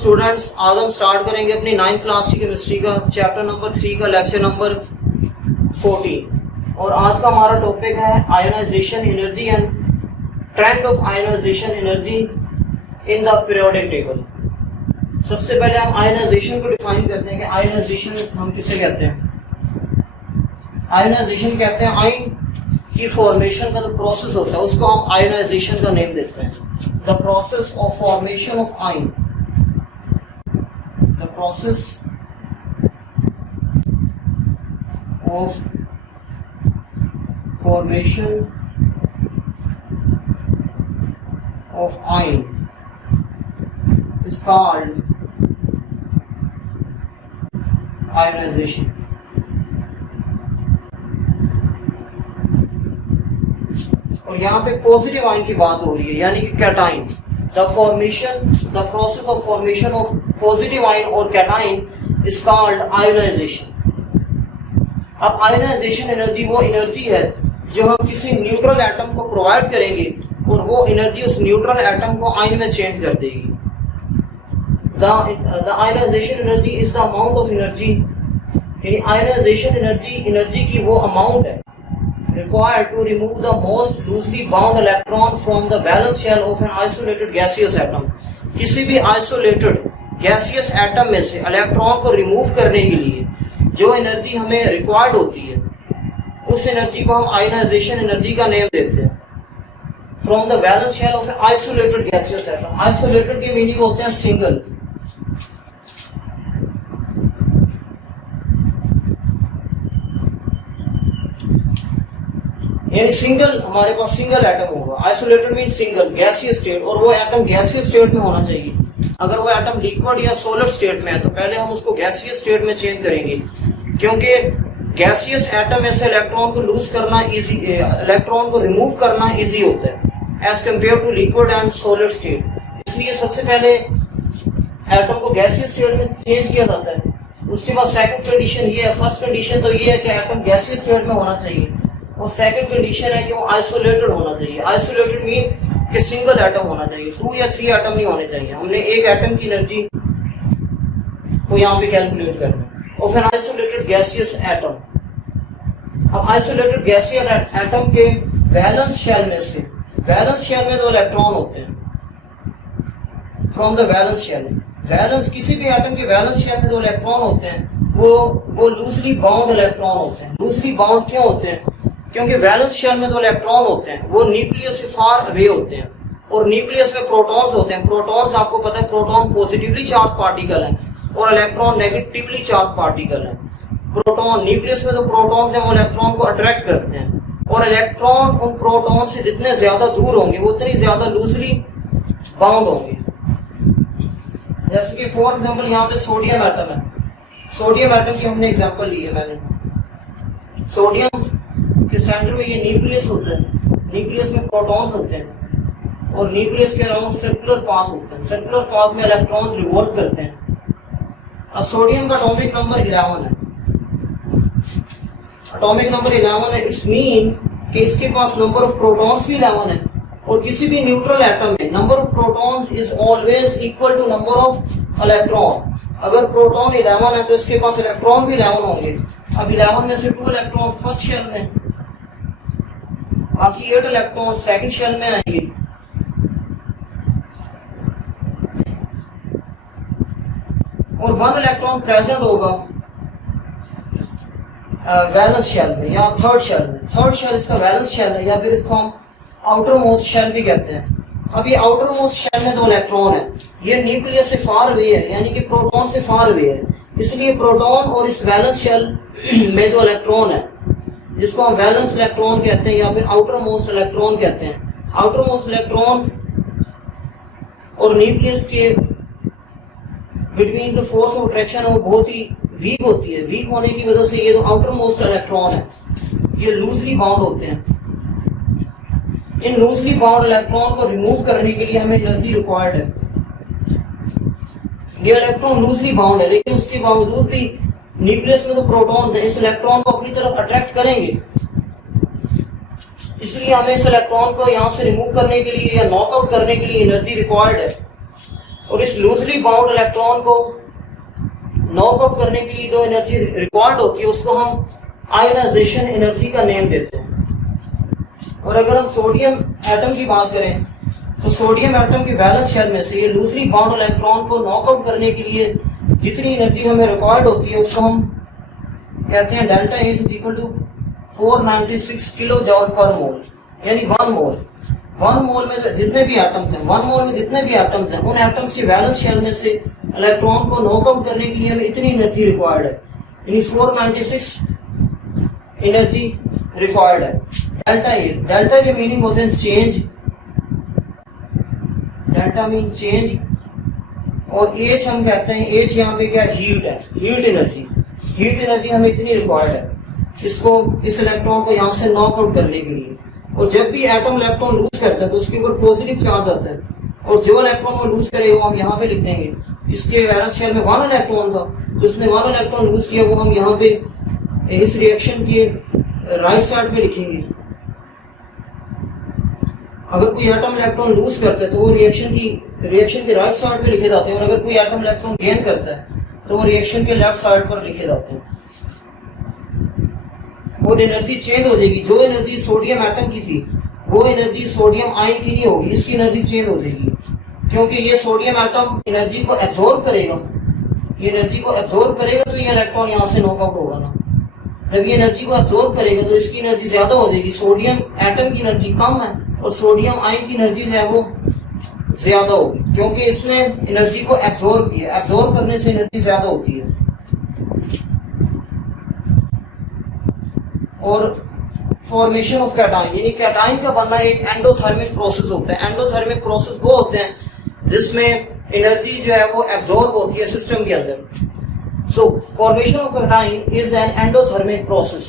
Students, आज हम start करेंगे अपनी 9th क्लास की केमिस्ट्री का चैप्टर नंबर 3 का लेक्चर नंबर 14 और आज का हमारा टॉपिक है ionisation energy and trend of ionisation energy in the periodic table. सबसे पहले हम आयोनाइजेशन को डिफाइन करते हैं कि आयोनाइजेशन हम किसे कहते हैं। आयोनाइजेशन कहते हैं आयन की फॉर्मेशन का जो प्रोसेस होता है उसको हम आयोनाइजेशन का नेम देते हैं। The process of formation of ion, the process of formation of ion is called ionization. और यहाँ पे पॉजिटिव आयन की बात हो रही है यानी कि cation. The process of formation of positive ion और कैटाइन इज कॉल्ड आयोनाइजेशन। अब आयोनाइजेशन एनर्जी वो एनर्जी है जो हम किसी न्यूट्रल एटम को प्रोवाइड करेंगे और वो एनर्जी उस न्यूट्रल एटम को आयन में चेंज कर देगी। The ionization energy is the amount of energy, यानी ionization energy की वो amount है required to remove the most loosely bound electron from the valence shell of an isolated gaseous atom। किसी भी isolated gaseous atom में से electron को remove करने के लिए जो एनर्जी हमें रिक्वायर्ड होती है उस एनर्जी को हम आयोनाइजेशन एनर्जी का नेम देते हैं। From the valence shell of an isolated gaseous atom. Isolated के मीनिंग होते हैं सिंगल, यानी सिंगल, हमारे पास सिंगल एटम होगा। Isolated mean single gaseous state, और वो एटम गैसियस स्टेट में होना चाहिए। अगर वो एटम लिक्विड या सॉलिड स्टेट में है तो पहले हम उसको गैसियस स्टेट में चेंज करेंगे, क्योंकि गैसियस एटम में से इलेक्ट्रॉन को लूज करना इजी, इलेक्ट्रॉन को रिमूव करना इजी होता है as compare to liquid and solid state. इसलिए सबसे पहले एटम को गैसियस स्टेट में चेंज किया जाता है। उसके बाद सेकंड कंडीशन ये है, फर्स्ट कंडीशन तो ये है कि एटम गैसियस स्टेट में होना चाहिए, और सेकंड कंडीशन है कि वो आइसोलेटेड होना चाहिए। आइसोलेटेड मीन कि सिंगल एटम होना चाहिए, 2 या 3 एटम नहीं होने चाहिए। हमने एक एटम की एनर्जी को यहाँ पे कैलकुलेट करना है of an isolated gaseous atom. अब आइसोलेटेड गैसियस एटम के वैलेंस शेल में से, वैलेंस शेल में 2 इलेक्ट्रॉन होते हैं। From the valence shell, valence किसी भी एटम के वैलेंस शेल में 2 इलेक्ट्रॉन होते हैं, वो लूजली बाउंड इलेक्ट्रॉन होते हैं। लूजली बाउंड क्यों होते हैं? क्योंकि वैलेंस शेल में 2 इलेक्ट्रॉन होते हैं, वो न्यूक्लियस से फार अवे होते हैं, और न्यूक्लियस में प्रोटॉन्स होते हैं। प्रोटॉन्स आपको पता है, प्रोटॉन पॉजिटिवली चार्ज पार्टिकल है और इलेक्ट्रॉन नेगेटिवली चार्ज पार्टिकल है। प्रोटॉन, न्यूक्लियस में जो प्रोटॉन्स हैं वो इलेक्ट्रॉन को अट्रैक्ट करते हैं, और इलेक्ट्रॉन उन प्रोटॉन से जितने ज्यादा दूर होंगे वो उतनी ज्यादा लूजली बाउंड होंगे। जैसे कि फॉर एग्जांपल यहाँ पे सोडियम एटम है। सोडियम एटम की हमने एग्जांपल ली है मैंने। सोडियम के सेंटर में ये न्यूक्लियस होता है, न्यूक्लियस में प्रोटॉन्स होते हैं, और न्यूक्लियस के अराउंड सर्कुलर पाथ होते हैं। सर्कुलर पाथ में इलेक्ट्रॉन रिवॉल्व करते हैं। अब सोडियम का एटॉमिक नंबर 11 है। एटॉमिक नंबर 11 है, इट्स मीन कि इसके पास नंबर ऑफ प्रोटॉन्स भी 11 है, और किसी भी न्यूट्रल एटम में number of protons is always equal to number of electron. अगर प्रोटॉन 11 है तो इसके पास इलेक्ट्रॉन भी 11 होंगे। अब 11 में से 2 इलेक्ट्रॉन फर्स्ट शेल में, बाकी 8 इलेक्ट्रॉन सेकंड शेल में आएंगे। और 1 इलेक्ट्रॉन प्रेजेंट होगा वैलेंस शेल में या थर्ड शेल में। थर्ड शेल इसका वैलेंस शेल है, या फिर इसको हम आउटर मोस्ट शेल भी कहते हैं। अब ये आउटर मोस्ट शेल में 2 इलेक्ट्रॉन है, ये न्यूक्लियस से फार अवे है, यानी कि प्रोटॉन से फार अवे है। इसलिए प्रोटॉन और इस वैलेंस शेल में 2 इलेक्ट्रॉन है, जिसको हम वैलेंस इलेक्ट्रॉन कहते हैं या फिर आउटर मोस्ट इलेक्ट्रॉन कहते हैं। आउटर मोस्ट इलेक्ट्रॉन और न्यूक्लियस के between the force of attraction वो बहुत ही वीक होती है। वीक होने की वजह से ये जो आउटर मोस्ट इलेक्ट्रॉन है ये लूजली बाउंड होते हैं। इन लूजली बाउंड इलेक्ट्रॉन को रिमूव करने के लिए हमें एनर्जी रिक्वायर्ड है। ये इलेक्ट्रॉन लूजली बाउंड है, लेकिन उसके बावजूद भी न्यूक्लियस में तो प्रोटॉन्स हैं, इस इलेक्ट्रॉन को अपनी तरफ अट्रैक्ट करेंगे। इसलिए हमें इस इलेक्ट्रॉन को यहाँ से रिमूव करने के लिए या नॉकआउट करने के लिए एनर्जी रिक्वायर्ड है। और इस लूजली बाउंड इलेक्ट्रॉन को नॉकआउट करने के लिए जो एनर्जी रिक्वायर्ड होती है उसको हम आयोनाइजेशन एनर्जी का नेम देते हैं। और अगर हम सोडियम एटम की बात करें तो सोडियम एटम के बैलेंस शेल में से ये लूजली बाउंड इलेक्ट्रॉन को नॉकआउट करने के लिए जितनी एनर्जी हमें रिक्वायर्ड होती है उसको हम कहते हैं delta H is equal to 496 kilo joule per mole, यानी 1 मोल। 1 मोल में जितने भी एटम्स हैं, 1 मोल में जितने भी एटम्स हैं, उन एटम्स के वैलेंस शेल में से इलेक्ट्रॉन को नॉकआउट करने के लिए हमें इतनी एनर्जी रिक्वायर्ड है, यानी 496 एनर्जी रिक्वायर्ड है। डेल्टा एच, डेल्टा के मीनिंग होते हैं चेंज, डेल्टा मीन चेंज, और एच हम कहते हैं, एच यहाँ पे क्या हीट है, हीट एनर्जी। हीट एनर्जी हमें इतनी रिक्वायर्ड है इसको, इस इलेक्ट्रॉन को यहाँ से नॉकआउट करने के लिए। और जब भी एटम इलेक्ट्रॉन लूज करता है तो उसके ऊपर पॉजिटिव चार्ज आता है, और जो इलेक्ट्रॉन वो लूज करे वो हम यहाँ पे लिख देंगे। इसके वैलेंस शेल में 1 इलेक्ट्रॉन था तो उसने 1 इलेक्ट्रॉन लूज किया, वो हम यहाँ पे इस रिएक्शन के राइट साइड पे लिखेंगे। अगर कोई एटम इलेक्ट्रॉन लूज करता है तो वो रिएक्शन के राइट साइड पे लिखे जाते हैं, और अगर कोई एटम इलेक्ट्रॉन गेन करता है तो वो रिएक्शन के लेफ्ट साइड पर लिखे जाते हैं। और एनर्जी चेंज हो जाएगी, जो एनर्जी सोडियम एटम की थी वो एनर्जी सोडियम आयन की नहीं होगी, इसकी एनर्जी चेंज हो जाएगी, क्योंकि ये सोडियम एटम एनर्जी को एब्जॉर्ब करेगा। ये एनर्जी को एब्जॉर्ब करेगा तो ये इलेक्ट्रॉन यहाँ से नॉकआउट होगा ना। जब ये एनर्जी को एब्जॉर्ब करेगा तो इसकी एनर्जी ज्यादा हो जाएगी, सोडियम एटम की एनर्जी कम है और सोडियम आयन की एनर्जी जो है वो ज्यादा होगी, क्योंकि इसने एनर्जी को एब्जॉर्ब किया। एब्जॉर्ब करने से एनर्जी ज्यादा होती है। और फॉर्मेशन ऑफ कैटाइन, यानी कैटाइन का बनना एक एंडोथर्मिक प्रोसेस होता है। एंडोथर्मिक प्रोसेस वो होते हैं जिसमें एनर्जी जो है वो एब्जॉर्ब होती है सिस्टम के अंदर। सो formation of cation is an endothermic process,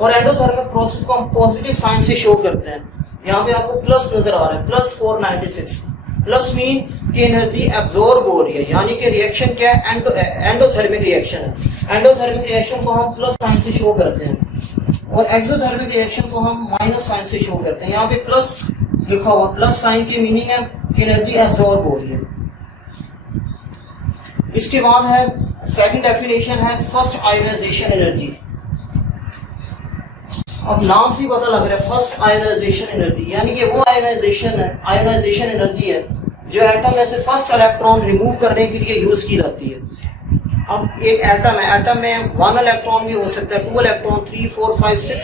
और एंडोथर्मिक प्रोसेस को हम पॉजिटिव साइन से शो करते हैं। यहाँ पे आपको प्लस नजर आ रहा है, प्लस 496। प्लस मीन कि एनर्जी एब्जॉर्ब हो रही है, यानी कि रिएक्शन क्या है, एंडोथर्मिक रिएक्शन है। एंडोथर्मिक रिएक्शन को हम प्लस साइन से शो करते हैं, और एक्सोथर्मिक रिएक्शन को हम माइनस साइन से शो करते हैं। यहाँ पे प्लस लिखा हुआ, प्लस साइन की मीनिंग है कि एनर्जी एब्जॉर्ब हो रही है। इसके बाद है सेकंड डेफिनेशन है फर्स्ट आयोनाइजेशन एनर्जी। अब नाम से पता लग रहा है फर्स्ट आयोनाइजेशन एनर्जी, यानी कि वो आयोनाइजेशन एनर्जी है जो एटम में से फर्स्ट इलेक्ट्रॉन रिमूव करने के लिए यूज की जाती है। अब एक एटम है, एटम में 1 इलेक्ट्रॉन भी हो सकता है, 2 इलेक्ट्रॉन, 3, 4, 5, 6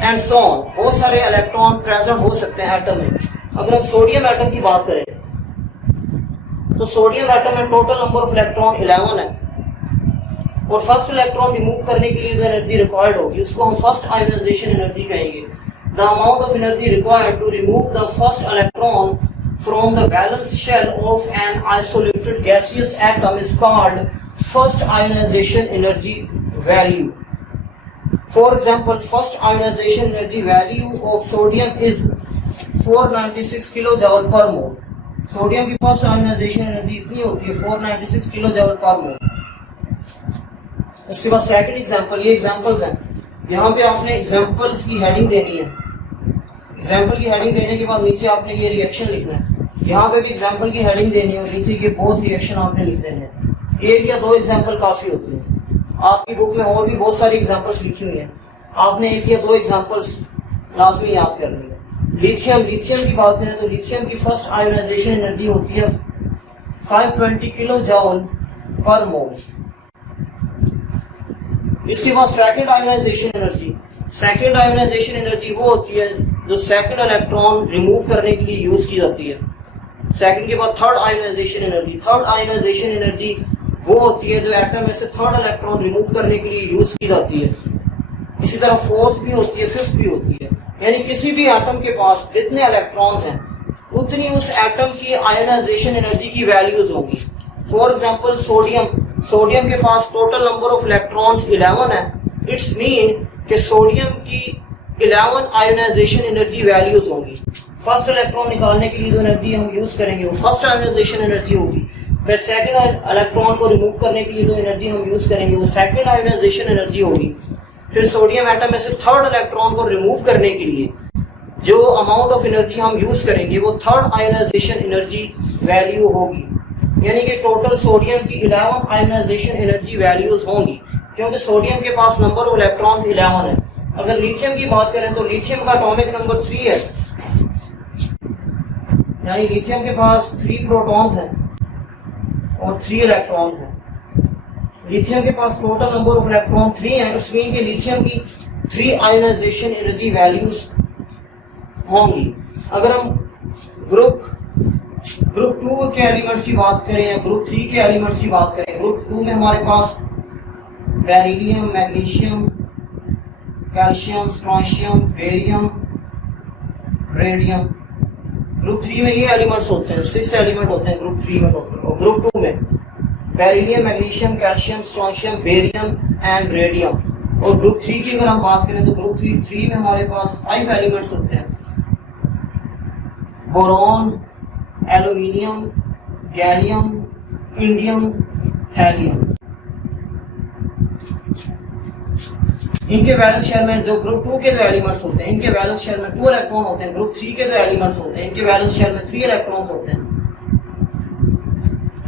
एंड सो ऑन, बहुत सारे इलेक्ट्रॉन प्रेजेंट हो सकते हैं एटम में। अगर हम सोडियम एटम की बात करें तो सोडियम एटम में टोटल नंबर ऑफ इलेक्ट्रॉन 11 है, और फर्स्ट इलेक्ट्रॉन रिमूव करने के लिए जो एनर्जी रिक्वायर्ड होगी उसको हम फर्स्ट आयोनाइजेशन एनर्जी कहेंगे। The amount of energy required to remove the first electron from the valence shell of an isolated gaseous atom is called first ionization energy value. For example, first ionization energy value of sodium is 496 kilo joule per mole. Sodium की first ionization energy इतनी होती है, 496 kilo joule per मोल। इसके बाद second example, ये examples हैं, यहाँ पे आपने एग्जांपल्स की हेडिंग देनी है। एग्जांपल की हेडिंग देने के बाद नीचे आपने ये रिएक्शन लिखना है, यहाँ पे भी एग्जांपल की हेडिंग देनी है और नीचे ये बोथ रिएक्शन आपने लिख देने हैं। 1 या 2 एग्जांपल काफी होते हैं। आपकी बुक में और भी बहुत सारी एग्जांपल्स लिखी हुई हैं, आपने 1 या 2 एग्जांपल्स लाजमी याद करनी है। लिथियम की बात करें तो लिथियम की फर्स्ट आयोनाइजेशन एनर्जी होती है 520 किलो जूल पर मोल। इसके बाद सेकंड आयोनाइजेशन एनर्जी वो होती है जो सेकंड इलेक्ट्रॉन रिमूव करने के लिए यूज की जाती है। सेकंड के बाद थर्ड आयोनाइजेशन एनर्जी वो होती है जो एटम में से थर्ड इलेक्ट्रॉन रिमूव करने के लिए यूज की जाती है। इसी तरह फोर्थ भी होती है, फिफ्थ भी होती है, यानी किसी भी एटम के पास जितने इलेक्ट्रॉन्स हैं उतनी उस एटम की आयोनाइजेशन एनर्जी की वैल्यूज होगी। फॉर एग्जांपल, सोडियम के पास टोटल नंबर ऑफ इलेक्ट्रॉन्स 11 है। इट्स मीन कि सोडियम की 11 आयोनाइजेशन एनर्जी वैल्यूज होंगी। फर्स्ट इलेक्ट्रॉन निकालने के लिए जो एनर्जी हम यूज करेंगे वो फर्स्ट आयोनाइजेशन एनर्जी होगी। फिर सेकंड इलेक्ट्रॉन को रिमूव करने के लिए जो एनर्जी हम यूज करेंगे वो सेकंड आयोनाइजेशन एनर्जी होगी। फिर सोडियम एटम में से थर्ड इलेक्ट्रॉन को रिमूव करने के लिए जो अमाउंट ऑफ एनर्जी हम यूज करेंगे वो थर्ड आयोनाइजेशन एनर्जी वैल्यू होगी, यानी कि टोटल सोडियम की 11 आयोनाइजेशन एनर्जी वैल्यूज होंगी, क्योंकि सोडियम के पास नंबर ऑफ इलेक्ट्रॉन्स 11 है। अगर लिथियम की बात करें तो लिथियम का एटॉमिक नंबर 3 है, यानी लिथियम के पास 3 प्रोटॉन्स हैं और 3 इलेक्ट्रॉन्स हैं। लिथियम के पास टोटल नंबर ऑफ इलेक्ट्रॉन 3 है, उस मीन के लिथियम की 3 आयोनाइजेशन एनर्जी वैल्यूज होंगी। अगर हम ग्रुप 2 के एलिमेंट्स की बात करें या ग्रुप 3 के एलिमेंट्स की बात करें, ग्रुप 2 में हमारे पास beryllium, magnesium, calcium, strontium, barium, radium. Group 3 में ये एलिमेंट्स होते हैं, 6 एलिमेंट होते हैं ग्रुप 3 में टोटल। और ग्रुप 2 में beryllium, magnesium, calcium, strontium, barium and radium. और ग्रुप 3 की अगर हम बात करें तो ग्रुप 3 में हमारे पास 5 एलिमेंट्स होते हैं, boron, aluminium, gallium, indium, thallium. इनके वैलेंस शेल में जो ग्रुप 2 के जो एलिमेंट्स होते हैं इनके वैलेंस शेल में 2 इलेक्ट्रॉन होते हैं। ग्रुप 3 के जो एलिमेंट्स होते हैं इनके वैलेंस शेल में 3 इलेक्ट्रॉन्स होते हैं।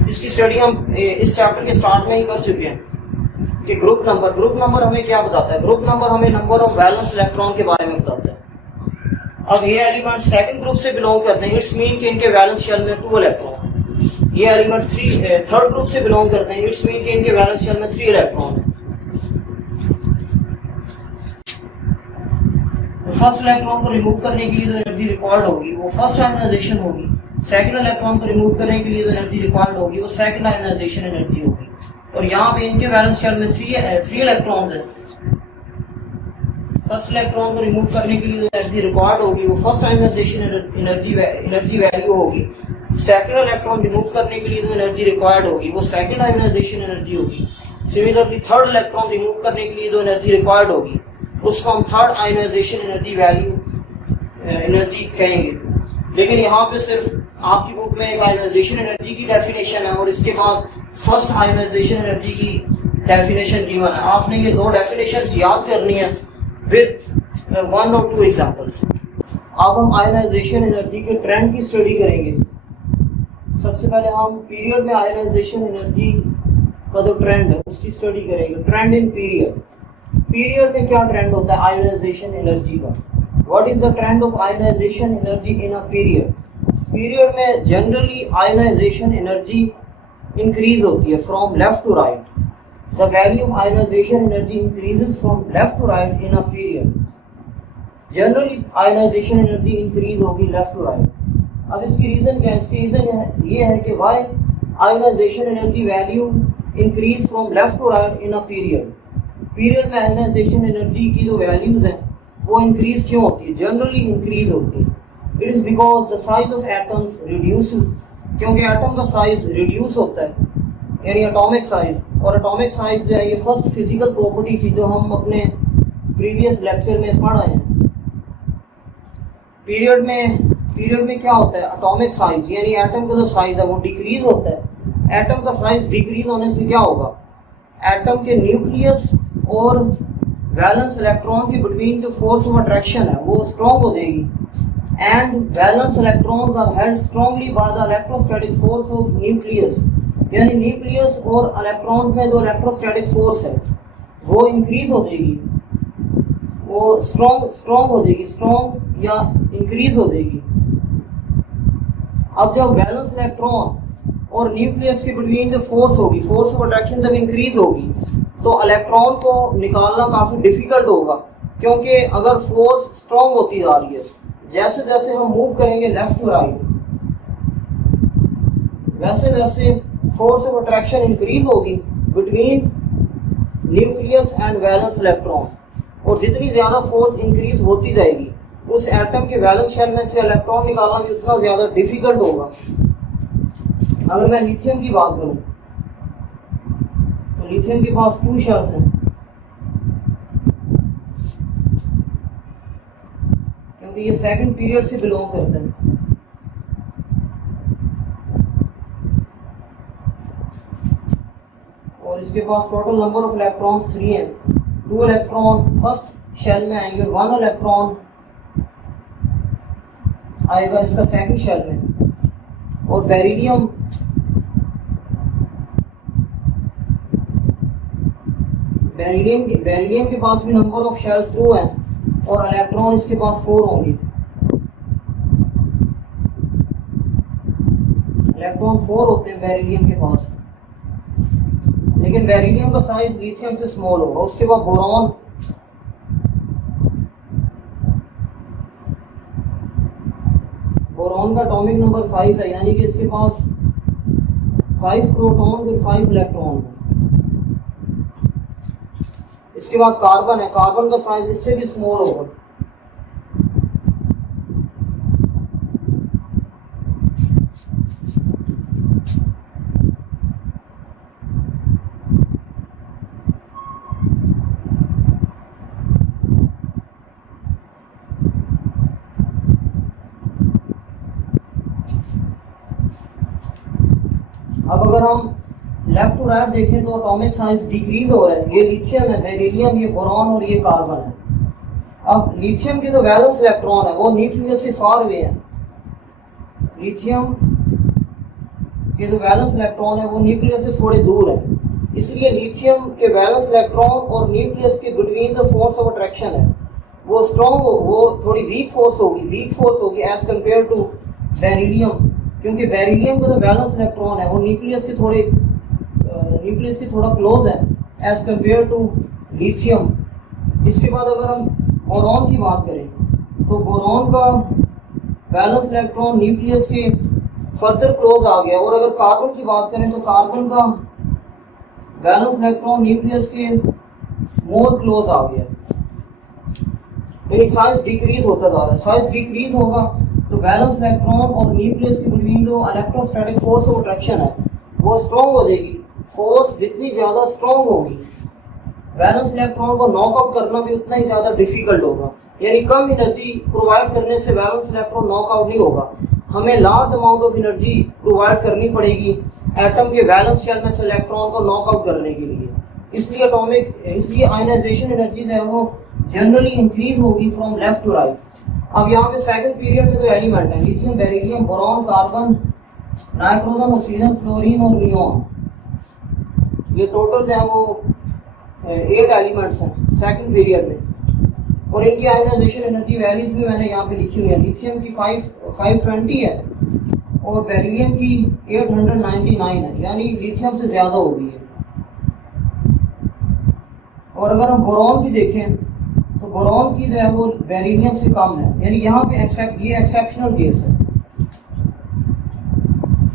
इसकी स्टडी हम इस चैप्टर के स्टार्ट में ही कर चुके हैं कि ग्रुप नंबर हमें क्या बताता है। ग्रुप नंबर हमें नंबर ऑफ वैलेंस इलेक्ट्रॉन के बारे में बताता है। अब ये एलिमेंट सेकंड ग्रुप से बिलोंग करते हैं, इट्स मीन कि इनके वैलेंस शेल में 2 इलेक्ट्रॉन। ये एलिमेंट थर्ड ग्रुप से बिलोंग करते हैं, इट्स मीन कि इनके वैलेंस शेल में 3 इलेक्ट्रॉन है। तो फर्स्ट इलेक्ट्रॉन को रिमूव करने के लिए जो एनर्जी रिक्वायर्ड होगी वो फर्स्ट आयोनाइजेशन होगी। सेकंड इलेक्ट्रॉन को रिमूव करने के लिए जो एनर्जी रिक्वायर्ड होगी वो सेकंड आयोनाइजेशन एनर्जी होगी। और यहाँ पे इनके वैलेंस शेल में 3 इलेक्ट्रॉन्स हैं। फर्स्ट इलेक्ट्रॉन को रिमूव करने के लिए जो एनर्जी रिक्वायर्ड होगी वो फर्स्ट आयोनाइजेशन एनर्जी वैल्यू होगी। सेकंड इलेक्ट्रॉन रिमूव करने के लिए जो एनर्जी रिक्वायर्ड होगी वो सेकंड आयोनाइजेशन एनर्जी होगी। सिमिलरली थर्ड इलेक्ट्रॉन रिमूव करने के लिए जो एनर्जी रिक्वायर्ड होगी उसको हम थर्ड आयोनाइजेशन एनर्जी कहेंगे। लेकिन यहाँ पे सिर्फ आपकी बुक में एक आयोनाइजेशन एनर्जी की डेफिनेशन है और इसके बाद फर्स्ट आयोनाइजेशन एनर्जी की डेफिनेशन गिवन है। आपने ये 2 डेफिनेशंस याद करनी है विद 1 और 2 एग्जांपल्स। अब हम आयोनाइजेशन एनर्जी के ट्रेंड की स्टडी करेंगे। सबसे पहले हम पीरियड में आयोनाइजेशन एनर्जी का जो ट्रेंड है उसकी स्टडी करेंगे। ट्रेंड इन पीरियड में क्या ट्रेंड होता है आयोनाइजेशन एनर्जी का। What is the trend of ionisation energy in a period में जनरली आयोनाइजेशन एनर्जी इंक्रीज होती है from left to right. The value of ionisation energy increases from left to right in a period. Generally ionization energy increase होगी left to right. अब इसकी reason क्या है? इसकी reason ये है कि why ionization energy value increase from left to right in a period में आयोनाइजेशन एनर्जी की जो वैल्यूज हैं वो इंक्रीज क्यों होती है? जनरली इंक्रीज होती है। It is because the size of atoms reduces, क्योंकि एटम का साइज रिड्यूस होता है यानी एटॉमिक साइज। और एटॉमिक साइज जो है ये फर्स्ट फिजिकल प्रॉपर्टी थी जो हम अपने प्रीवियस लेक्चर में पढ़ रहे हैं। पीरियड में क्या होता है? एटॉमिक साइज यानी एटम का जो साइज है वो डिक्रीज होता है। एटम का साइज डिक्रीज होने से क्या होगा? एटम के न्यूक्लियस और वैलेंस इलेक्ट्रॉन के बिटवीन जो फोर्स ऑफ अट्रैक्शन है वो स्ट्रॉन्ग हो जाएगी and valence electrons are held strongly by the electrostatic force of nucleus, यानी न्यूक्लियस और इलेक्ट्रॉन्स में जो इलेक्ट्रोस्टैटिक फोर्स है वो इंक्रीज हो जाएगी, वो स्ट्रॉन्ग हो जाएगी, स्ट्रॉन्ग या इंक्रीज हो जाएगी। अब जब वैलेंस इलेक्ट्रॉन और न्यूक्लियस के बिटवीन जो फोर्स होगी, फोर्स ऑफ अट्रैक्शन जब इंक्रीज होगी तो इलेक्ट्रॉन को निकालना काफी डिफिकल्ट होगा, क्योंकि अगर फोर्स स्ट्रॉन्ग होती जा रही है, जैसे जैसे हम मूव करेंगे लेफ्ट टू राइट वैसे वैसे फोर्स ऑफ अट्रैक्शन इंक्रीज होगी between nucleus and valence electron. और जितनी ज्यादा फोर्स इंक्रीज होती जाएगी उस एटम के वैलेंस शेल में से इलेक्ट्रॉन निकालना भी उतना ज्यादा डिफिकल्ट होगा। अगर मैं लिथियम की बात करूं तो लिथियम के पास 2 शेल्स हैं, क्योंकि ये सेकंड पीरियड से बिलोंग करते हैं। और इसके पास टोटल नंबर ऑफ इलेक्ट्रॉन्स 3 हैं। 2 इलेक्ट्रॉन फर्स्ट शेल में आएंगे, 1 इलेक्ट्रॉन आएगा इसका सेकंड शेल में, और बेरिलियम के पास भी नंबर ऑफ शेल्स 2 हैं और इलेक्ट्रॉन इसके पास 4 होंगे। इलेक्ट्रॉन 4 होते हैं बेरिलियम के पास, लेकिन बेरिलियम का साइज लिथियम से स्मॉल होगा। उसके बाद बोरॉन का एटॉमिक नंबर 5 है, यानी कि इसके पास 5 प्रोटॉन्स और 5 इलेक्ट्रॉन्स हैं। इसके बाद कार्बन है, कार्बन का साइज इससे भी स्मॉल होगा। अब अगर हम लेफ्ट टू राइट देखें तो एटॉमिक साइज डिक्रीज हो रहा है। ये लिथियम है, बेरिलियम, ये बोरॉन और ये कार्बन है। अब लिथियम के जो वैलेंस इलेक्ट्रॉन है वो न्यूक्लियस से फार अवे है। लिथियम के जो वैलेंस इलेक्ट्रॉन है वो न्यूक्लियस से थोड़े दूर है, इसलिए लिथियम के वैलेंस इलेक्ट्रॉन और न्यूक्लियस के between the force of attraction है वो स्ट्रॉन्ग, वो थोड़ी वीक फोर्स होगी एज कम्पेयर टू बेरिलियम, क्योंकि बेरिलियम का जो वैलेंस इलेक्ट्रॉन है वो न्यूक्लियस के थोड़ा क्लोज है एज कम्पेयर टू लिथियम। इसके बाद अगर हम बोरॉन की बात करें तो बोरॉन का वैलेंस इलेक्ट्रॉन न्यूक्लियस के फर्दर क्लोज आ गया, और अगर कार्बन की बात करें तो कार्बन का वैलेंस इलेक्ट्रॉन न्यूक्लियस के मोर क्लोज आ गया, यानी साइज डिक्रीज होता जा रहा है। साइज डिक्रीज होगा तो वैलेंस इलेक्ट्रॉन और न्यूक्लियस के बिटवीन जो इलेक्ट्रोस्टैटिक फोर्स ऑफ अट्रैक्शन है वो स्ट्रॉन्ग हो जाएगी। फोर्स जितनी ज़्यादा स्ट्रॉन्ग होगी, वैलेंस इलेक्ट्रॉन को नॉकआउट करना भी उतना ही ज़्यादा डिफिकल्ट होगा, यानी कम एनर्जी प्रोवाइड करने से वैलेंस इलेक्ट्रॉन नॉकआउट नहीं होगा। हमें large amount of energy provide करनी पड़ेगी एटम के वैलेंस शेल में से इलेक्ट्रॉन को नॉकआउट करने के लिए। इसलिए आयनाइजेशन एनर्जी जो है वो जनरली इंक्रीज होगी फ्रॉम लेफ्ट टू राइट। अब यहाँ पे सेकंड पीरियड में जो एलिमेंट है lithium, beryllium, boron, carbon, nitrogen, oxygen, fluorine और नियॉन, ये टोटल जो है वो 8 एलिमेंट्स हैं सेकंड पीरियड में, और इनकी आयनाइजेशन एनर्जी वैल्यूज भी मैंने यहाँ पे लिखी हुई है। लिथियम की 520 है और बेरिलियम की 899 है, यानी लिथियम से ज़्यादा हो गई है। और अगर हम बोरॉन की देखें तो बोरॉन की जो है वो बेरिलियम से कम है, यानी यहाँ पे ये एक्सेप्शनल केस है।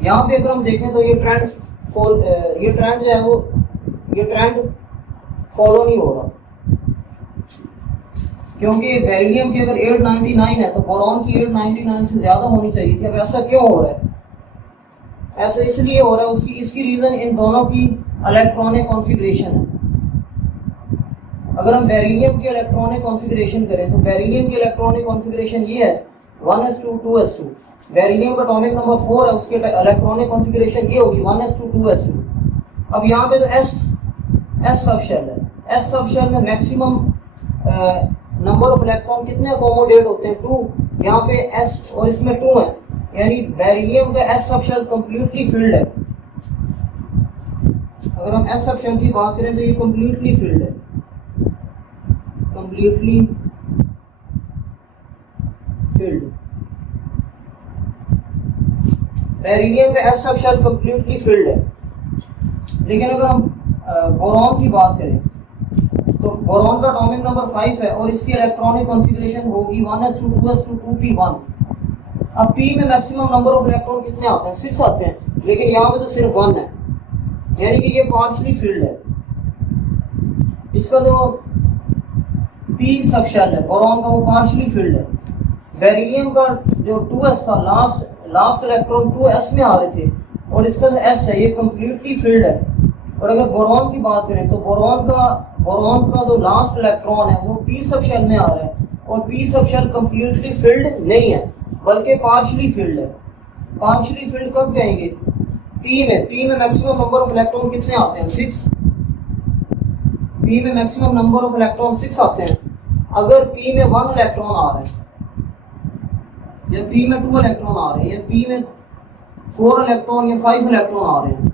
यहाँ पे अगर हम देखें तो ये ट्रेंड जो है वो फॉलो नहीं हो रहा, क्योंकि बेरिलियम की अगर 899 है तो बोरॉन की 899 से ज़्यादा होनी चाहिए थी। अब ऐसा क्यों हो रहा है? ऐसा इसलिए हो रहा है, इसकी रीज़न इन दोनों की इलेक्ट्रॉनिक कॉन्फ़िगरेशन है। अगर हम बेरिलियम की इलेक्ट्रॉनिक कॉन्फ़िगरेशन करें तो बेरिलियम की इलेक्ट्रॉनिक कॉन्फ़िगरेशन ये है 1s2 2s2। बेरिलियम का एटॉमिक नंबर 4 है, उसके इलेक्ट्रॉनिक कॉन्फ़िगरेशन ये होगी 1s2 2s2। अब यहाँ पे तो एस सब शेल है, एस सब शेल में मैक्सिमम नंबर ऑफ इलेक्ट्रॉन कितने अकोमोडेट होते हैं? 2। यहाँ पे एस और इसमें 2 है, यानी बेरिलियम का s sub shell completely filled है। अगर हम एस सब शेल की बात करें तो ये कम्प्लीटली फिल्ड है, कम्प्लीटली फिल्ड। बेरिलियम का s sub shell completely filled है। लेकिन अगर हम बोरॉन की बात करें तो बोरॉन का एटॉमिक नंबर 5 है और इसकी इलेक्ट्रॉनिक कॉन्फ़िगरेशन होगी 1s2 2s2 2p1। अब p में मैक्सिमम नंबर ऑफ इलेक्ट्रॉन कितने आते हैं? 6 आते हैं, लेकिन यहाँ पे तो सिर्फ 1 है, यानी कि ये पार्शियली फिल्ड है। इसका जो p सब शेल है बोरॉन का वो पार्शियली फिल्ड है। बेरिलियम का जो 2s था, लास्ट इलेक्ट्रॉन 2s में आ रहे थे, और इसका जो s है ये कम्प्लीटली फिल्ड है। और अगर बोरॉन की बात करें तो बोरॉन का जो लास्ट इलेक्ट्रॉन है वो p सब शेल में आ रहा है, और p सब शेल कम्प्लीटली फिल्ड नहीं है बल्कि पार्शियली फिल्ड है। पार्शियली फिल्ड कब कहेंगे? p में मैक्सिमम नंबर ऑफ इलेक्ट्रॉन कितने आते हैं? 6। p में मैक्सिमम नंबर ऑफ इलेक्ट्रॉन 6 आते हैं। अगर p में 1 इलेक्ट्रॉन आ रहा है, या पी में 2 इलेक्ट्रॉन आ रहे हैं, या पी में 4 इलेक्ट्रॉन या 5 इलेक्ट्रॉन आ रहे हैं,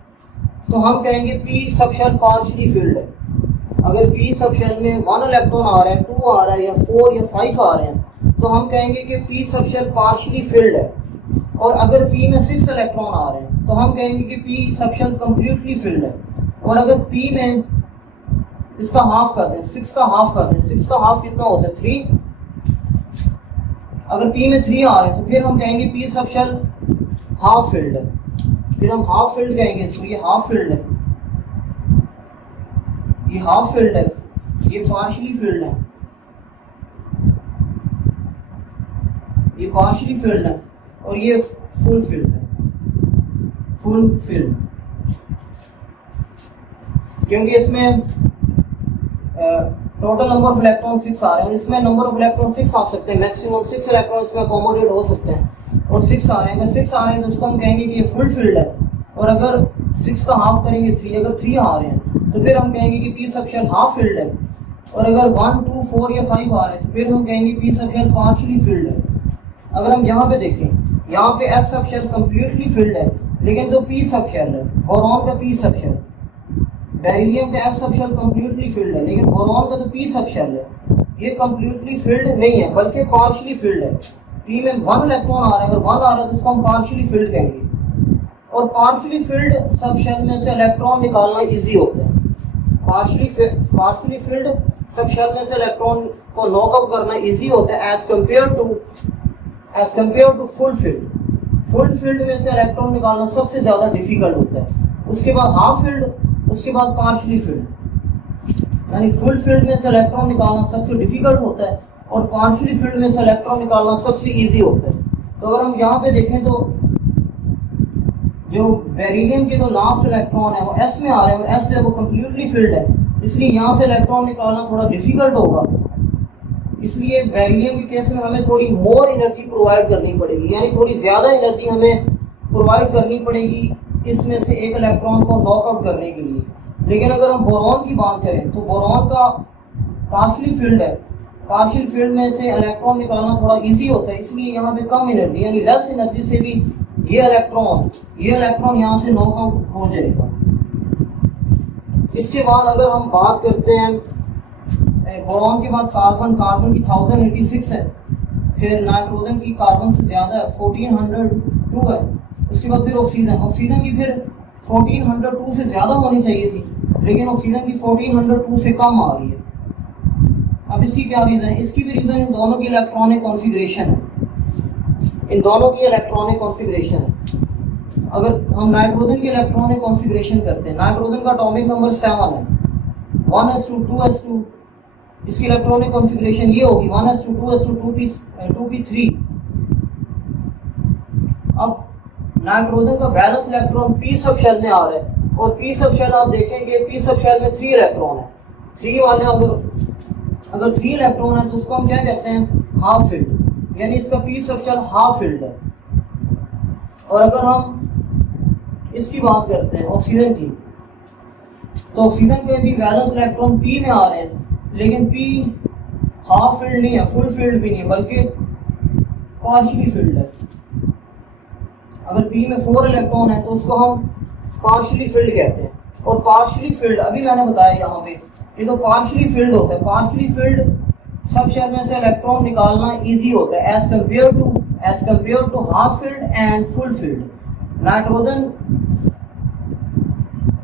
तो हम कहेंगे P sub shell partially field है। अगर पी सब शेल में 1 इलेक्ट्रॉन आ रहा है, 2 आ रहा है, या 4 या 5 आ रहे हैं, तो हम कहेंगे कि P sub shell partially field है। और अगर पी में 6 इलेक्ट्रॉन आ रहे हैं, तो हम कहेंगे कि P sub shell completely filled है। और अगर पी में इसका हाफ कर दें, 6 का हाफ कर दें, 6 का हाफ कितना होता है 3। अगर पी में 3 आ रहे हैं तो फिर हम कहेंगे P sub shell half filled है। फिर हम हाफ फिल्ड कहेंगे इसको, ये हाफ फिल्ड है, ये हाफ फिल्ड है, ये पार्शियली फिल्ड है, ये पार्शियली फिल्ड है, और ये फुल फिल्ड है, फुल फिल्ड। क्योंकि इसमें टोटल नंबर ऑफ इलेक्ट्रॉन 6 आ रहे हैं, इसमें नंबर ऑफ इलेक्ट्रॉन 6 आ सकते हैं, मैक्सिमम 6 इलेक्ट्रॉन इसमें अकोमोडेट हो सकते हैं, और 6 आ रहे हैं। अगर 6 आ रहे हैं तो इसको हम कहेंगे कि ये फुल फिल्ड है। और अगर 6 का हाफ करेंगे 3, अगर 3 आ रहे हैं तो फिर हम कहेंगे कि P sub shell half filled है। और अगर 1, 2, 4 या 5 आ रहे हैं तो फिर हम कहेंगे P sub shell partially field है। अगर हम यहाँ पे देखें, यहाँ पे S sub shell completely filled है, लेकिन तो पी सब शेल है, बोरॉन का पी सब शेल, बेरिलियम का s sub shell completely filled है, लेकिन बोरॉन का तो पी सब शेल है, ये कंप्लीटली फिल्ड नहीं है बल्कि पार्शियली फिल्ड है। पी में 1 इलेक्ट्रॉन आ रहा है, अगर 1 आ रहा है तो इसको हम पार्शियली फिल्ड कहेंगे। और पार्शियली फिल्ड सब शेल में से इलेक्ट्रॉन निकालना इजी होता है। पार्शियली फिल्ड सब शेल में से इलेक्ट्रॉन को नॉकआउट करना इजी होता है as compare to full filled. Full filled में से इलेक्ट्रॉन निकालना सबसे ज़्यादा डिफिकल्ट होता है, उसके बाद हाफ फिल्ड, उसके बाद पार्शियली फिल्ड। यानी फुल फील्ड में से इलेक्ट्रॉन निकालना सबसे डिफिकल्ट होता है और पार्शियली फील्ड में से इलेक्ट्रॉन निकालना सबसे इजी होता है। तो अगर हम यहाँ पे देखें तो जो बेरिलियम के जो लास्ट इलेक्ट्रॉन है वो एस में आ रहे हैं और एस है वो कंप्लीटली फील्ड है, इसलिए यहाँ से इलेक्ट्रॉन निकालना थोड़ा डिफिकल्ट होगा। इसलिए बेरिलियम के केस में हमें थोड़ी मोर एनर्जी प्रोवाइड करनी पड़ेगी, यानी थोड़ी ज़्यादा एनर्जी हमें प्रोवाइड करनी पड़ेगी इसमें से एक इलेक्ट्रॉन को नॉकआउट करने के लिए। लेकिन अगर हम बोरॉन की बात करें तो बोरॉन का पार्शियली फील्ड है, पार्शियल फील्ड में से इलेक्ट्रॉन निकालना थोड़ा इजी होता है, इसलिए यहाँ पे कम एनर्जी यानी लेस एनर्जी से भी ये इलेक्ट्रॉन यहाँ से नॉकआउट हो जाएगा। इसके बाद अगर हम बात करते हैं बोरॉन के बाद कार्बन की 1086 है, फिर नाइट्रोजन की कार्बन से ज़्यादा है 1402 है, उसके बाद फिर ऑक्सीजन की फिर 1402 से ज़्यादा होनी चाहिए थी, लेकिन ऑक्सीजन की 1402 से कम आ रही है। अब इसकी क्या रीज़न है? इसकी भी रीज़न इन दोनों की इलेक्ट्रॉनिक कॉन्फ़िगरेशन है, इन दोनों की इलेक्ट्रॉनिक कॉन्फ़िगरेशन है। अगर हम नाइट्रोजन की इलेक्ट्रॉनिक कॉन्फ़िगरेशन करते हैं, नाइट्रोजन का एटॉमिक नंबर 7 है, 1s2 2s2, इसकी इलेक्ट्रॉनिक कॉन्फ़िगरेशन ये होगी 1s2 2s2 2p3। अब नाइट्रोजन का valence electron p sub shell में आ रहा है और पी सब शेल आप देखेंगे पी सब शेल में 3 इलेक्ट्रॉन है, 3 वाले अगर 3 इलेक्ट्रॉन है तो उसको हम क्या कहते हैं? हाफ फील्ड, यानी इसका P sub shell half filled है। और अगर हम इसकी बात करते हैं ऑक्सीजन की, तो ऑक्सीजन के भी वैलेंस इलेक्ट्रॉन पी में आ रहे हैं, लेकिन पी हाफ फील्ड नहीं है, फुल फील्ड भी नहीं है, बल्कि पार्शियली फील्ड है। अगर पी में 4 इलेक्ट्रॉन है तो उसको हम पार्शियली फील्ड कहते हैं। और पार्शियली फील्ड अभी मैंने बताया यहाँ पे ये तो पार्शियली फील्ड होता है, पार्शियली फील्ड सब शेल में से इलेक्ट्रॉन निकालना इजी होता है as compare to half filled and full filled. Nitrogen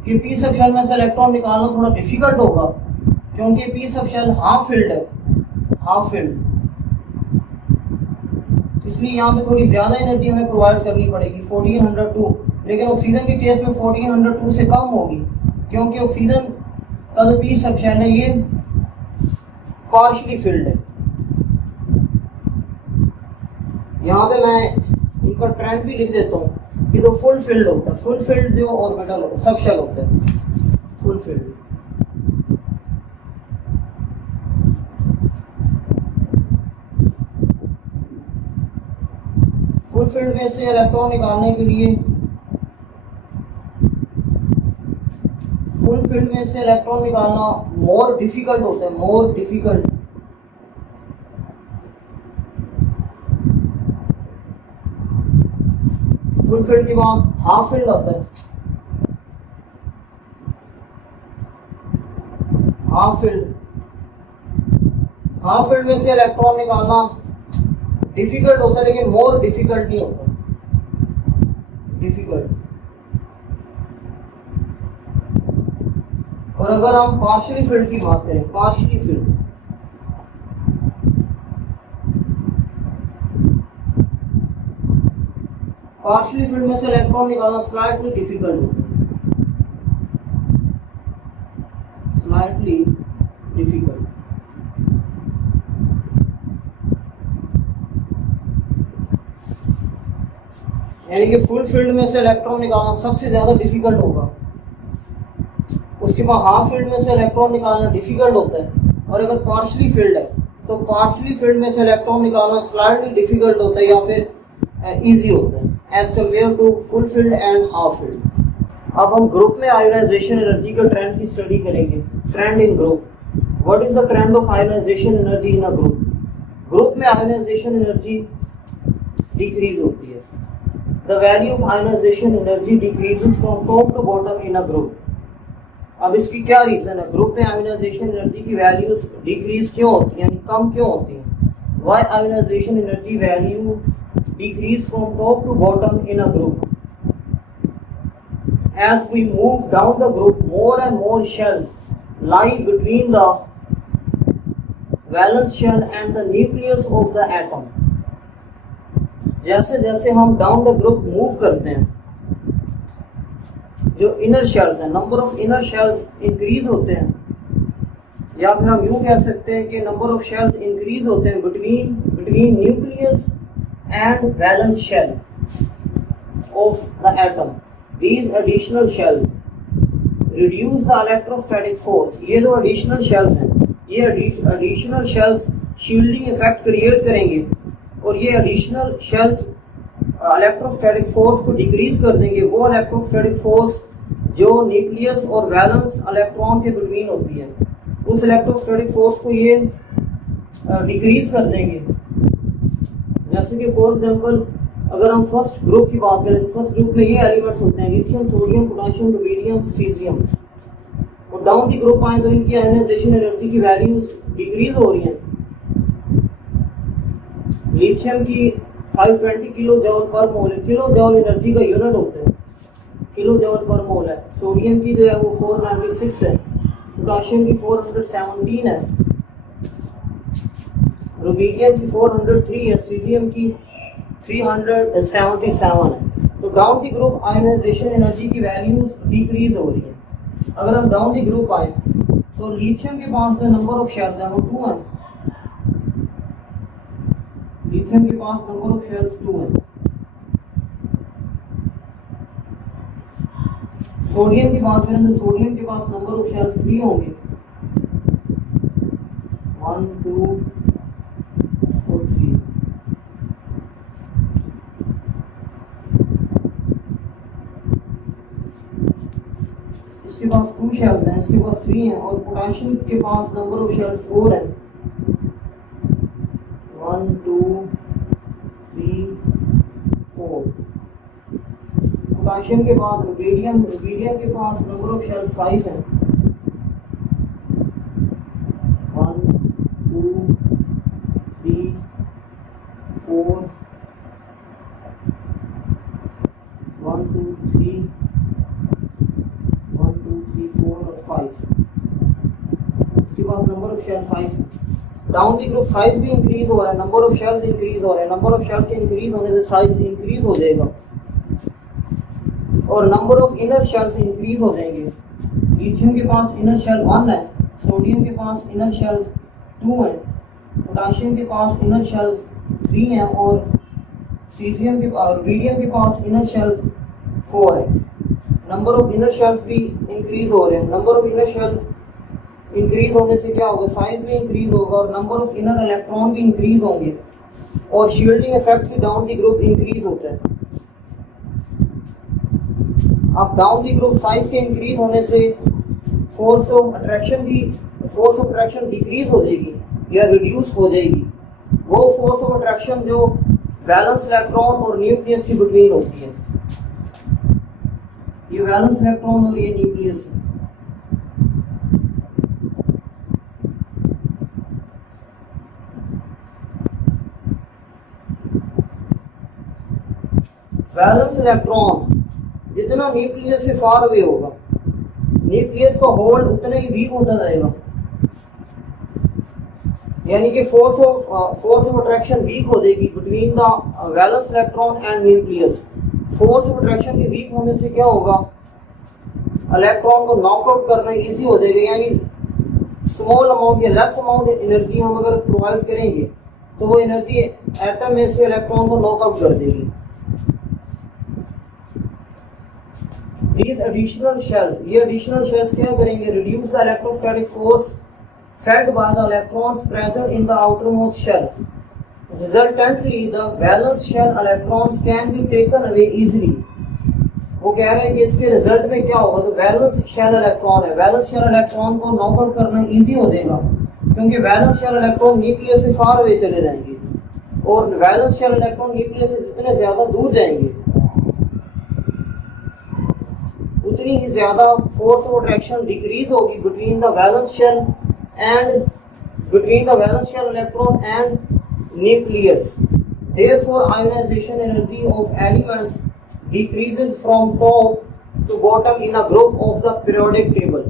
के पी सब शेल में से इलेक्ट्रॉन निकालना थोड़ा डिफिकल्ट होगा क्योंकि p sub shell half filled है, हाफ फील्ड, इसलिए यहाँ पे थोड़ी ज़्यादा एनर्जी हमें प्रोवाइड करनी पड़ेगी 1402। लेकिन ऑक्सीजन के केस में 1402 से कम होगी क्योंकि ऑक्सीजन का जो पी सब शेल है ये पार्शियली फील्ड है। यहाँ पे मैं इनका ट्रेंड भी लिख देता हूँ कि तो फुल फील्ड होता है, फुल फील्ड जो ऑर्बिटल होता है सब शेल होता है फुल फील्ड। फुल फील्ड में से इलेक्ट्रॉन निकालने के लिए फुल फील्ड में से इलेक्ट्रॉन निकालना मोर डिफिकल्ट होता है, मोर डिफिकल्ट। फुल फील्ड के बाद हाफ फील्ड आता है। हाफ फील्ड में से इलेक्ट्रॉन निकालना डिफिकल्ट होता है, लेकिन मोर डिफिकल्ट नहीं होता। डिफिकल्ट। और अगर हम पार्शियली फील्ड की बात करें, पार्शियली फील्ड में से इलेक्ट्रॉन निकालना स्लाइटली डिफिकल्ट होता है। Slightly difficult. यानी कि फुल फील्ड में से इलेक्ट्रॉन निकालना सबसे ज्यादा डिफिकल्ट होगा। उसके बाद हाफ फील्ड में से इलेक्ट्रॉन निकालना डिफिकल्ट होता है। और अगर पार्शियली फील्ड है तो पार्शियली फील्ड में से इलेक्ट्रॉन निकालना स्लाइटली डिफिकल्ट होता है या फिर इजी होता है as compare to full filled and half filled. अब हम ग्रुप में आयोनाइजेशन एनर्जी के ट्रेंड की स्टडी करेंगे। Trend in group. What is the trend of ionisation energy in a group? Group में आयोनाइजेशन एनर्जी डिक्रीज होती है। The value of ionisation energy decreases from top to bottom in a group. अब इसकी क्या reason है? Group में ionization energy की values decrease क्यों होती है, यानी कम क्यों होती है? Why ionization energy value decrease from top to bottom in a group? As we move down the group, more and more shells lie between the valence shell and the nucleus of the atom. जैसे जैसे हम down the group move करते हैं, जो inner shells हैं, number of inner shells increase होते हैं, या फिर हम यूं कह सकते हैं कि नंबर ऑफ शेल्स इंक्रीज होते हैं between nucleus and valence shell of the atom. These additional shells reduce the electrostatic force. ये जो additional shells हैं, ये additional shells shielding effect create करेंगे और ये additional shells electrostatic force को decrease कर देंगे। वो electrostatic force जो न्यूक्लियस और वैलेंस इलेक्ट्रॉन के बिटवीन होती है, उस electrostatic force को ये decrease कर देंगे। जैसे कि फॉर एग्जांपल अगर हम फर्स्ट ग्रुप की बात करें तो फर्स्ट ग्रुप में ये एलिमेंट्स होते हैं lithium, sodium, potassium, rubidium, caesium. और डाउन दी ग्रुप आए तो इनकी आयोनाइजेशन एनर्जी की वैल्यूज डिक्रीज हो रही हैं। लिथियम की 520 किलो जॉल पर मोल, किलो जॉल एनर्जी का यूनिट होता है, किलो जॉल पर मोल है। सोडियम की जो है वो 496 है, पोटेशियम की 417 है, रुबीडियम की 403 है, सीजियम की 377 है। तो down the group ionization energy की वैल्यूज डिक्रीज हो रही है। अगर हम डाउन दी ग्रुप आए तो लिथियम के पास जो नंबर ऑफ शेल्स है वो 2 है। लिथियम के पास नंबर ऑफ शेल्स 2 है। सोडियम की बात करें तो सोडियम के पास नंबर ऑफ शेल्स 3 होंगे, 1 2 और 3। इसके पास 2 शेल्स हैं, इसके पास 3 हैं। और पोटेशियम के पास नंबर ऑफ शेल्स 4 है, 1 2 3 4। पोटेशियम के बाद रुबीडियम के पास नंबर ऑफ शेल्स 5 है, 1 2 3 4 1 2 3 1 2 3 4 और 5। इसके पास नंबर ऑफ शेल 5 है। डाउन दी ग्रुप साइज भी इंक्रीज हो रहा है, नंबर ऑफ शेल्स इंक्रीज हो रहे हैं। नंबर ऑफ शेल के इंक्रीज होने से साइज इंक्रीज हो जाएगा और number of inner shells increase हो जाएंगे। लिथियम के पास इनर शेल 1 है, सोडियम के पास इनर शेल्स 2 हैं, पोटेशियम के पास इनर शेल्स 3 हैं और सीजियम के रुबीडियम के पास इनर शेल्स 4 है। नंबर ऑफ इनर शेल्स भी इंक्रीज हो रहे हैं। Number of inner shell increase होने से क्या होगा, साइज भी इंक्रीज होगा और नंबर ऑफ इनर इलेक्ट्रॉन भी इंक्रीज होंगे और शील्डिंग इफेक्ट भी डाउन दी ग्रुप इंक्रीज होता है। अब डाउन दी ग्रुप साइज के इंक्रीज होने से फोर्स ऑफ अट्रैक्शन डिक्रीज हो जाएगी या रिड्यूस हो जाएगी। वो फोर्स ऑफ अट्रैक्शन जो वैलेंस इलेक्ट्रॉन और न्यूक्लियस के बिटवीन होती है। ये वैलेंस इलेक्ट्रॉन और ये न्यूक्लियस है। वैलेंस इलेक्ट्रॉन जितना न्यूक्लियस से फार अवे होगा, न्यूक्लियस का होल्ड उतना ही वीक होता जाएगा, यानी कि फोर्स ऑफ अट्रैक्शन वीक हो जाएगी between the valence electron and nucleus. Force of attraction के वीक होने से क्या होगा, इलेक्ट्रॉन को नॉकआउट करना इजी हो जाएगा, यानी स्मॉल अमाउंट या लेस अमाउंट एनर्जी हम अगर प्रोवाइड करेंगे तो वो एनर्जी एटम में से इलेक्ट्रॉन को नॉकआउट कर देगी। These additional shells, ये additional shells क्या करेंगे, reduce the electrostatic force felt by the electrons present in the outermost shell. Resultantly, the valence shell electrons can be taken away easily. वो कह रहे हैं कि इसके रिजल्ट में क्या होगा, तो वैलेंस शेल इलेक्ट्रॉन है, वैलेंस शेल इलेक्ट्रॉन को नॉकआउट करना इजी हो जाएगा, क्योंकि वैलेंस शेल इलेक्ट्रॉन न्यूक्लियस से फार अवे चले जाएंगे, और वैलेंस शेल इलेक्ट्रॉन न्यूक्लियस से जितने ज्यादा दूर जाएंगे उतनी ही ज्यादा फोर्स ऑफ अट्रैक्शन डिक्रीज होगी between the valence shell and between the valence shell electron and nucleus. Therefore, ionization energy of elements decreases from top to bottom in a group of the periodic table.